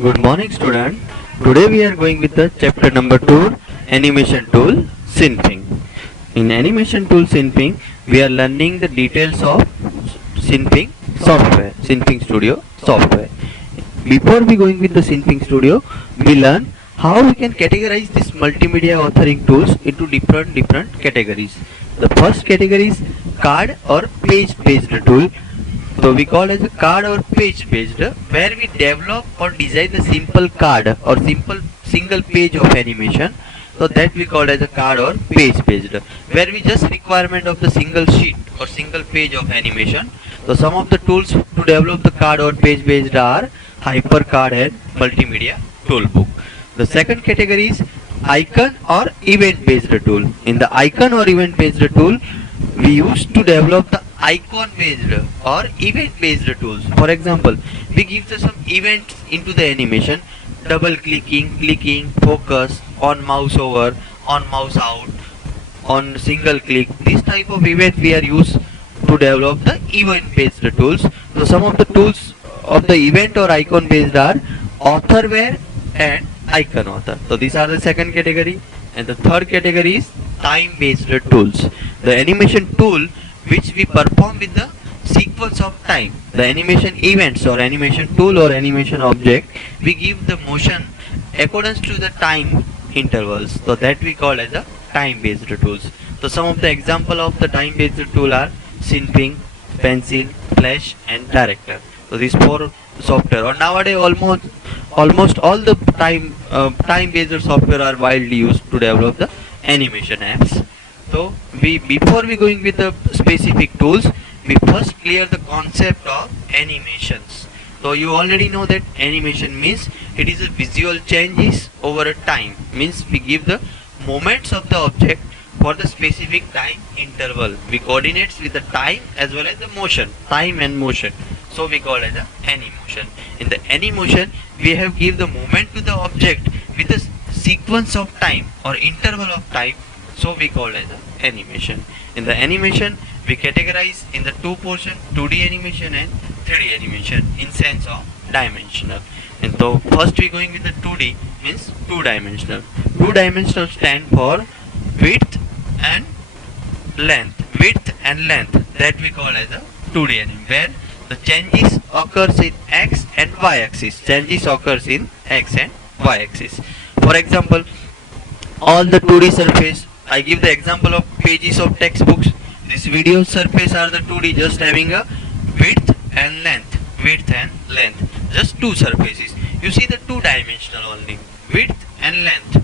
Good morning, student. Today we are going with the chapter number 2, Animation Tool Synfing. In Animation Tool Synfing, we are learning the details of Synfing software, Synfing Studio software. Before we going with the Synfing Studio, we learn how we can categorize this multimedia authoring tools into different categories. The first category is card or page-based tool. So we call as a card or page based, where we develop or design a simple card or simple single page of animation. So that we call as a card or page based, where we just requirement of the single sheet or single page of animation. So some of the tools to develop the card or page based are HyperCard and Multimedia Toolbook. The second category is icon or event based tool. In the icon or event based tool, we used to develop the icon based or event based tools. For example, we give some events into the animation: double clicking, focus, on mouse over, on mouse out, on single click. This type of event we are used to develop the event based tools. So some of the tools of the event or icon based are authorware and icon author. So these are the second category. And the third category is time based tools. The animation tool which we perform with the sequence of time. The animation events or animation tool or animation object, we give the motion accordance to the time intervals. So that we call as a time based tools. So some of the example of the time based tool are Synfing, Pencil, Flash and Director. So these four software, or nowadays almost all the time based software are widely used to develop the animation apps. So before we going with the specific tools, we first clear the concept of animations. So you already know that animation means it is a visual changes over a time. Means we give the moments of the object for the specific time interval. We coordinates with the time as well as the motion, time and motion. So we call it as animation. In the animation, we have give the moment to the object with a sequence of time or interval of time. So we call it as animation. In the animation, we categorize in the two portion: 2D animation and 3D animation in sense of dimensional. And so first we going with the 2D, means two dimensional. Two dimensional stand for width and length. Width and length, that we call as a 2D animation, where the changes occurs in x and y axis. Changes occurs in x and y axis. For example, all the 2D surface, I give the example of pages of textbooks. This video surface are the 2D, just having a width and length. Width and length, just two surfaces. You see the two dimensional only, width and length.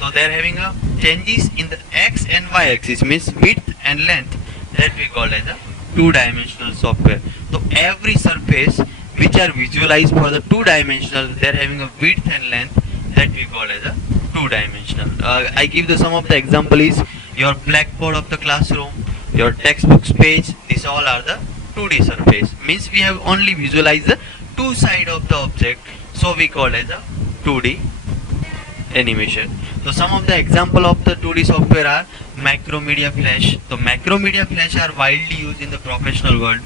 So they are having a changes in the x and y axis, means width and length, that we call as a two dimensional software. So every surface which are visualized for the two dimensional, they are having a width and length, that we call as a two dimensional. I give the some of the example is your blackboard of the classroom, your textbooks page. These all are the 2D surface. Means we have only visualized the two side of the object. So we call as a 2D animation. So some of the example of the 2D software are Macromedia Flash. So Macromedia Flash are widely used in the professional world.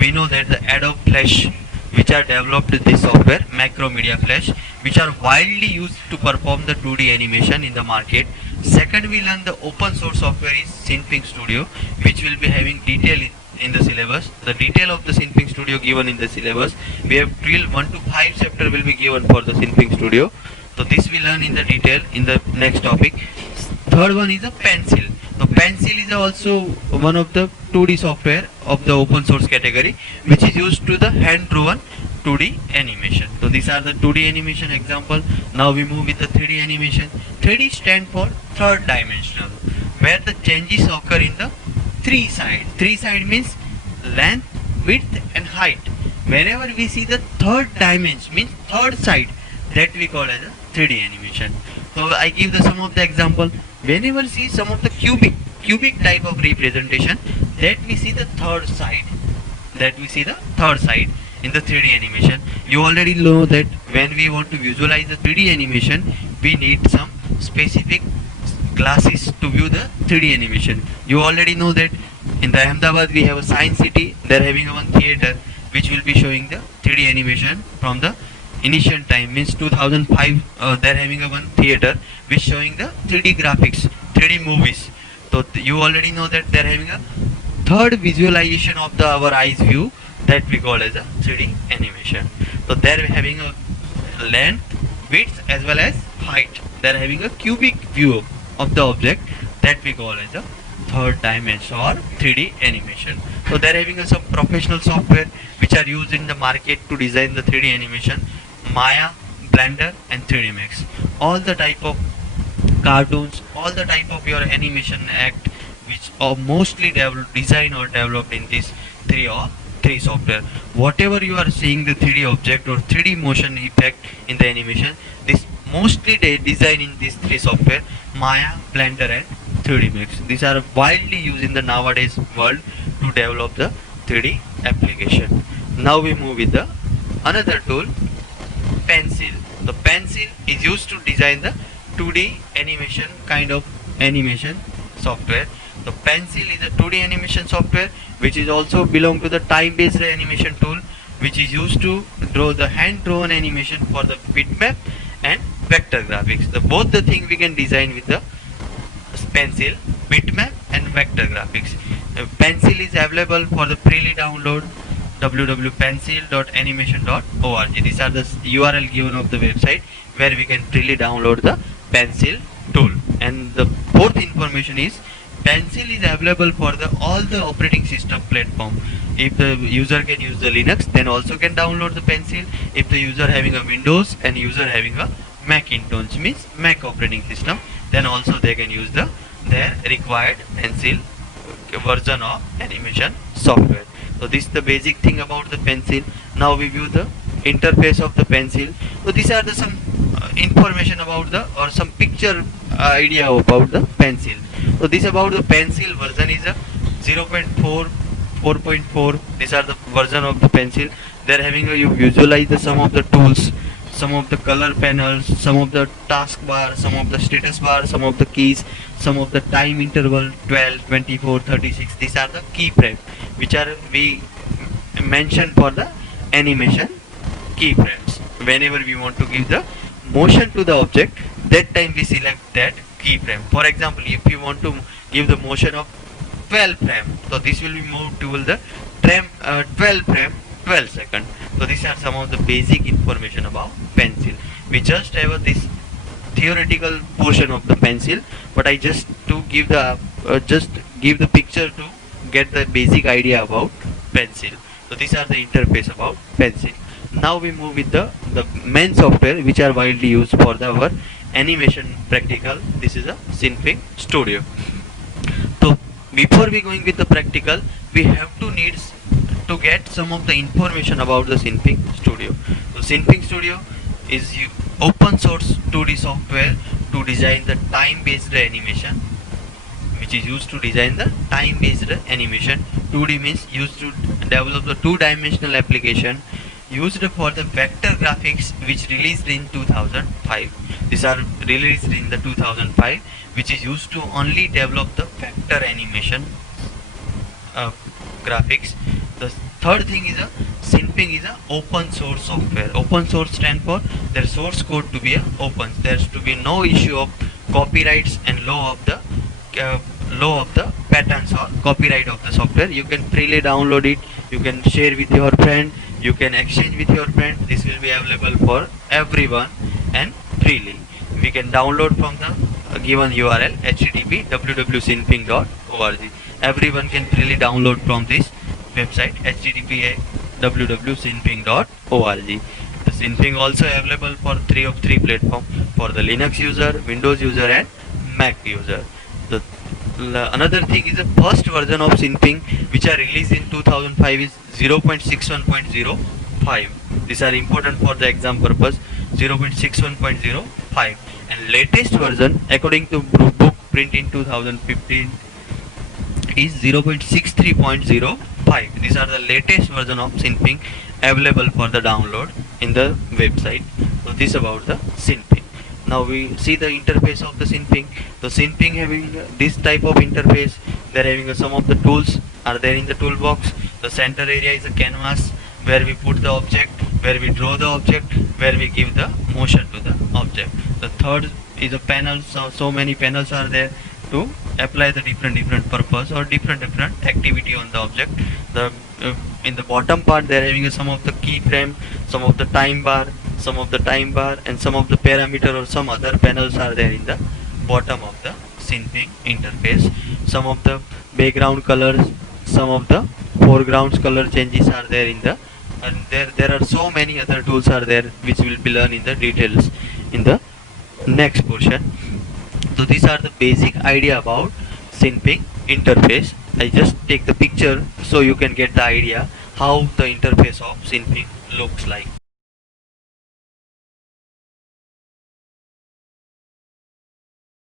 We know that the Adobe Flash, which are developed in this software, Macromedia Flash, which are widely used to perform the 2D animation in the market. Second, we learn the open source software is Synfing Studio, which will be having detail in the syllabus. The detail of the Synfing Studio given in the syllabus. We have till 1 to 5 chapter will be given for the Synfing Studio. So this we learn in the detail in the next topic. Third one is a Pencil. So Pencil is also one of the 2D software of the open source category, which is used to the hand drawn 2D animation. So these are the 2D animation example. Now we move with the 3D animation. 3D stand for third dimensional, where the changes occur in the three side. Three side means length, width and height. Whenever we see the third dimension, means third side, that we call as a 3D animation. So I give the some of the example. Whenever see some of the cubic type of representation, that we see the third side. That we see the third side in the 3D animation. You already know that when we want to visualize the 3D animation, we need some specific glasses to view the 3D animation. You already know that in the Ahmedabad we have a Science City. They are having one theater which will be showing the 3D animation from the initial time means 2005, they're having a one theater which showing the 3D graphics, 3D movies. So you already know that they're having a third visualization of the our eyes view, that we call as a 3D animation. So they're having a length, width as well as height. They're having a cubic view of the object, that we call as a third dimension or 3D animation. So they're having some professional software which are used in the market to design the 3D animation: Maya, Blender and 3D Max. All the type of cartoons, all the type of your animation act which are mostly designed or developed in this three software. Whatever you are seeing the 3D object or 3D motion effect in the animation, this mostly designed in these three software: Maya, Blender and 3D Max. These are widely used in the nowadays world to develop the 3D application. Now we move with the another tool, Pencil. The Pencil is used to design the 2D animation kind of animation software. The Pencil is a 2D animation software which is also belong to the time-based animation tool, which is used to draw the hand-drawn animation for the bitmap and vector graphics. Both the thing we can design with the Pencil, bitmap and vector graphics. Pencil is available for the freely download www.pencil.animation.org. These are the URL given of the website where we can freely download the Pencil tool. And the fourth information is Pencil is available for all the operating system platform. If the user can use the Linux, then also can download the Pencil. If the user having a Windows and user having a Macintosh, means Mac operating system, then also they can use their required Pencil version of animation software. So this is the basic thing about the Pencil. Now we view the interface of the Pencil. So these are some information about or some picture idea about the Pencil. So this about the Pencil version is a 0.4, 4.4. These are the version of the Pencil. They're having you visualize some of the tools, some of the color panels, some of the taskbar, some of the status bar, some of the keys, some of the time interval 12, 24, 36. These are the keyframes which are we mentioned for the animation keyframes. Whenever we want to give the motion to the object, that time we select that keyframe. For example, if you want to give the motion of 12 frame, so this will be moved to the 12 frame 12 seconds. So these are some of the basic information about Pencil. We just have this theoretical portion of the Pencil, but I just to give the picture to get the basic idea about Pencil. So these are the interface about Pencil. Now we move with the main software which are widely used for our animation practical. This is a Synfig Studio. So before we going with the practical, we have to need to get some of the information about the Synfig Studio. So Synfig Studio is open source 2D software to design the time-based animation, which is used to design the time-based animation. 2D means used to develop the two-dimensional application used for the vector graphics, which released in 2005. These are released in the 2005, which is used to only develop the vector animation graphics. The third thing is Synfig is a open source software. Open source stand for their source code to be open. There's to be no issue of copyrights and law of the patents or copyright of the software. You can freely download it. You can share with your friend. You can exchange with your friend. This will be available for everyone and freely. We can download from the given URL http www.synfig.org. Everyone can freely download from this website http www.synfig.org. The Synfig also available for three platform, for the Linux user, Windows user and Mac user. Another thing is the first version of Synfig which are released in 2005 is 0.61.05. These are important for the exam purpose. 0.61.05 and latest version according to book print in 2015 is 0.63.05. These are the latest version of Synfig available for the download in the website. So this about the Synfig. Now we see the interface of the Synfig. The Synfig having this type of interface. They're having some of the tools are there in the toolbox. The center area is a canvas where we put the object. where we draw the object, where we give the motion to the object. The third is a panel. So many panels are there to apply the different purpose or different activity on the object. The in the bottom part they are having some of the keyframe, some of the time bar, and some of the parameter or some other panels are there in the bottom of the Synfig interface. Some of the background colors, some of the foregrounds color changes are there in the, and there are so many other tools are there which will be learned in the details in the next portion. So these are the basic idea about Synfig interface. I just take the picture so you can get the idea how the interface of Synfig looks like.